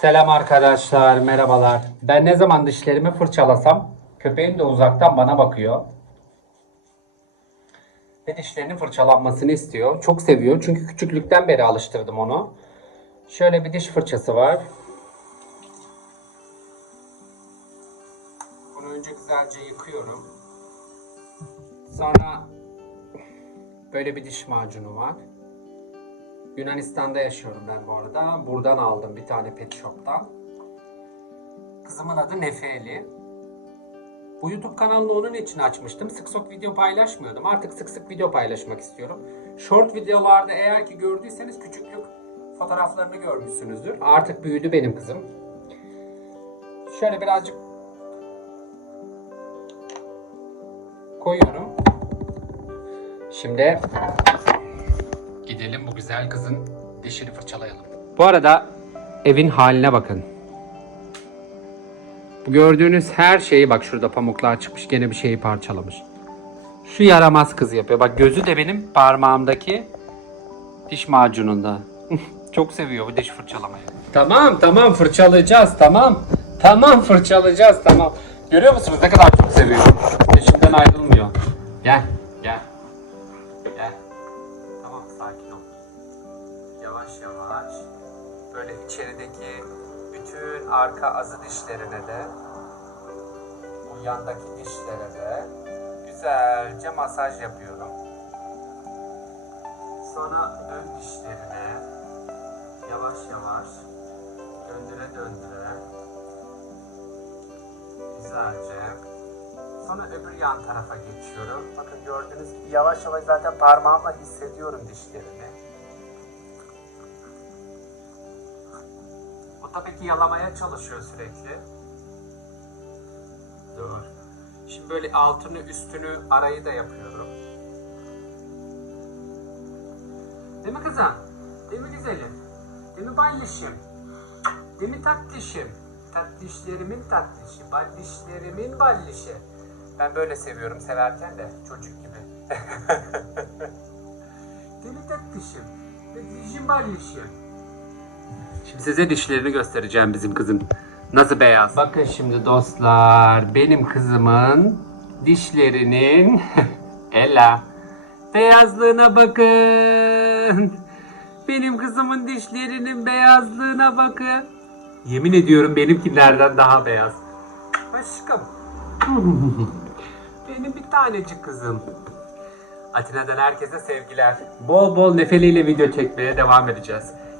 Selam arkadaşlar, merhabalar. Ben ne zaman dişlerimi fırçalasam köpeğim de uzaktan bana bakıyor. Ve dişlerinin fırçalanmasını istiyor. Çok seviyor çünkü küçüklükten beri alıştırdım onu. Şöyle bir diş fırçası var. Bunu önce güzelce yıkıyorum. Sonra böyle bir diş macunu var. Yunanistan'da yaşıyorum ben bu arada. Buradan aldım bir tane pet shop'tan. Kızımın adı Nefeli. Bu YouTube kanalını onun için açmıştım. Sık sık video paylaşmıyordum. Artık sık sık video paylaşmak istiyorum. Short videolarda eğer ki gördüyseniz küçüklük fotoğraflarını görmüşsünüzdür. Artık büyüdü benim kızım. Şöyle birazcık koyuyorum. Şimdi güzel kızın dişini fırçalayalım. Bu arada evin haline bakın. Bu gördüğünüz her şeyi bak şurada pamuklar çıkmış gene bir şeyi parçalamış. Şu yaramaz kız yapıyor. Bak gözü de benim parmağımdaki diş macununda. Çok seviyor bu diş fırçalamayı. Tamam tamam fırçalayacağız tamam. Tamam fırçalayacağız tamam. Görüyor musunuz ne kadar çok seviyor. Peşimden ayrılmıyor. Gel gel. Gel. Tamam sakin ol. Yavaş yavaş böyle içerideki bütün arka azı dişlerine de bu yandaki dişlere de güzelce masaj yapıyorum. Sonra ön dişlerine yavaş yavaş döndüre döndüre güzelce Sonra öbür yan tarafa geçiyorum. Bakın gördüğünüz gibi yavaş yavaş zaten parmağımla hissediyorum dişlerini. Bu tabii ki yalamaya çalışıyor sürekli. Dur. Şimdi böyle altını üstünü arayı da yapıyorum. Değil mi kızım? Değil mi güzelim? Değil mi ballişim? Değil mi tatlışım? Tatlışlerimin tatlışi, ballişlerimin ballişi. Ben böyle seviyorum severken de çocuk gibi. Değil mi tatlışım? Tatlışım ballişim. Şimdi size dişlerini göstereceğim bizim kızın. Nasıl beyaz? Bakın şimdi dostlar benim kızımın dişlerinin Ella beyazlığına bakın. Benim kızımın dişlerinin beyazlığına bakın. Yemin ediyorum benimkilerden daha beyaz. Aşkım. Benim bir tanecik kızım. Atina'dan herkese sevgiler. Bol bol nefeliyle video çekmeye devam edeceğiz.